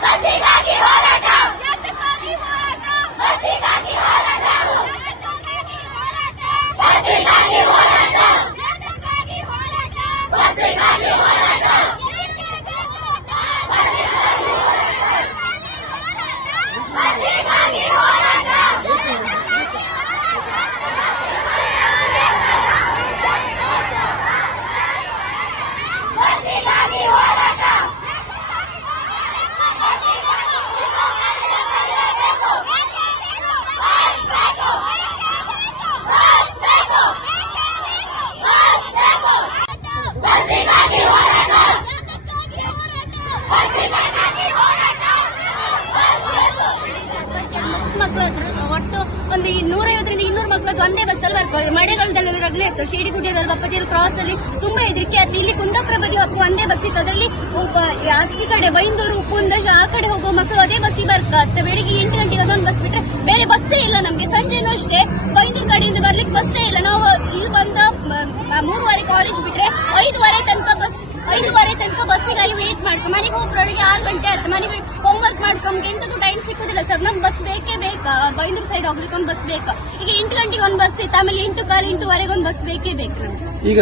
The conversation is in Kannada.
mas cidade roda. ಮಕ್ಕಳು ಒಟ್ಟು ಒಂದು ನೂರೈವತ್ತರಿಂದ ಇನ್ನೂರು ಮಕ್ಕಳದ್ದು ಒಂದೇ ಬಸ್ ಅಲ್ಲಿ ಬರ್ತಾರೆ ಮಳೆಗಾಲದಲ್ಲೆಲ್ಲ ರಗಳೆ ಇರ್ತವೆ. ಶೇಡಿ ಗುಡಿಯಲ್ಲಿ ಬಪ್ಪತಿಯಲ್ಲಿ ಕ್ರಾಸ್ ಅಲ್ಲಿ ತುಂಬಾ ಹೆದರಿಕೆ ಆಯ್ತು. ಇಲ್ಲಿ ಕುಂದಾಪುರ ಹೋಗುವ ಒಂದೇ ಬಸ್ ಇತ್ತು. ಅದರಲ್ಲಿ ಆಚೆ ಕಡೆ ಬೈಂದೂರು ಕುಂದಶ ಆ ಕಡೆ ಹೋಗೋ ಮಕ್ಕಳು ಅದೇ ಬಸ್ಸಿಗೆ ಬರ್ಕತ್ತೆ. ಬೆಳಿಗ್ಗೆ ಎಂಟು ಗಂಟೆಗೆ ಅದೊಂದು ಬಸ್ ಬಿಟ್ರೆ ಬೇರೆ ಬಸ್ಸೇ ಇಲ್ಲ ನಮ್ಗೆ. ಸಂಜೆನೂ ಅಷ್ಟೇ ಬೈಂದೂರು ಕಡೆಯಿಂದ ಬರ್ಲಿಕ್ಕೆ ಬಸ್ಸೇ ಇಲ್ಲ. ನಾವು ಇಲ್ಲಿ ಬಂದ ಮೂರುವರೆ ಕಾಲೇಜ್ ಬಿಟ್ರೆ ಐದುವರೆ ತನಕ ಬಸ್ ಐದುವರೆ ತನಕ ಬಸ್ಸಿಗಾಗಿ ವೇಟ್ ಮಾಡ್ಕೊ. ಮನೆಗೆ ಹೋಗ್ರೊಳಗೆ ಆರು ಗಂಟೆ ಆಯ್ತು. ಮನೆಗೆ ಹೋಮ್ವರ್ಕ್ ಮಾಡ್ಕೊಂಡ್ಗೆ ಎಂತದ್ದು ಟೈಮ್ ಸಿಕ್ಕುದಿಲ್ಲ ಸರ್ ನಮ್ಗೆ ಬಸ್ ಬೇಕೇ ಬೇಕಾ? ಬೈಂದೂರು ಸೈಡ್ ಹೋಗ್ಲಿಕ್ಕೆ ಒಂದು ಬಸ್ ಬೇಕಾ? ಈಗ ಎಂಟು ಗಂಟೆಗೆ ಒಂದು ಬಸ್ ಇತ್ತು. ಆಮೇಲೆ ಎಂಟು ಕಾಲು ಎಂಟುವರೆಗೆ ಒಂದು ಬಸ್ ಬೇಕೇ ಬೇಕು ನಮ್ಗೆ. ಈಗ